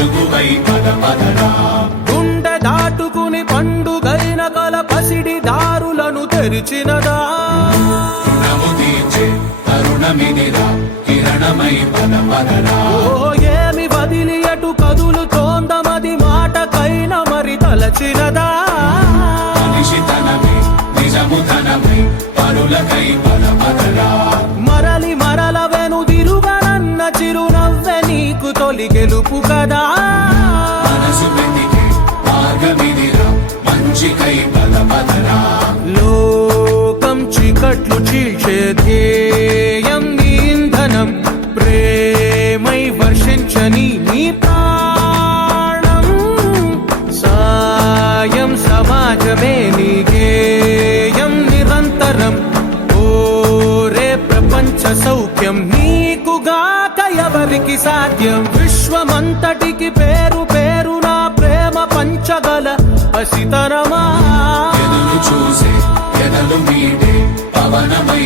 వెలుగువై పద పదరా. గుండె దాటుకుని పండుగైన కల పసిడి దారులను తెరిచినదా. రుణము తీర్చే తరుణమిదిరా, కిరణమై పద పదరా. ఓ ఏమి వదిలి అటు కదులుతోందమది మాటకైన మరి తలచినదా. మనిషితనమే నిజముతనమై పరులకై పద పదరా. మరలి మరల వెనుదిరుగనన్న చిరునవ్వె నీకు తొలి గెలుపు కదా. మనసు వెతికే మార్గమిదిరా, మంచికై పద పదరా. లోకం చీకట్లు చీల్చే ధ్యేయం నీ ఇంధనం, ప్రేమై వర్షించని నీ ప్రాణం. సాయం సమాజమే నీ గేయం నిరంతరం. ఓరే ప్రపంచ సౌఖ్యం నీకుగాక ఎవరికి సాధ్యం. విశ్వమంతటికి పేరు పేరు నా ప్రేమ పంచగల పసితరమా. ఎదురు చూసే ఎదలు మీడే పవనమై